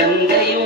真的。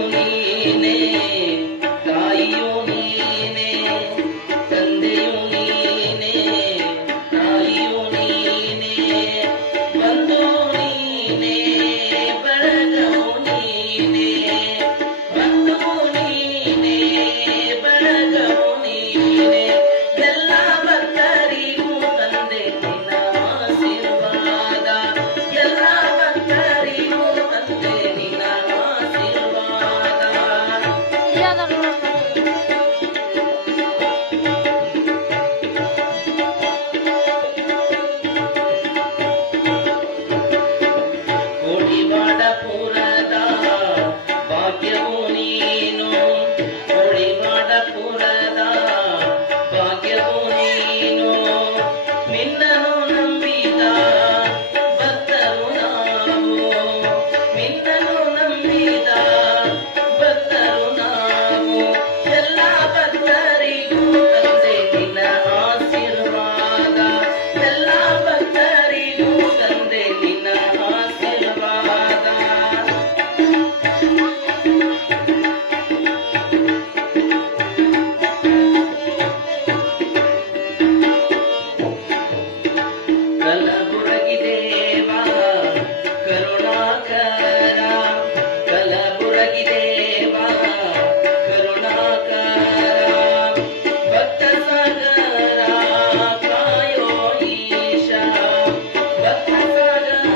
찾아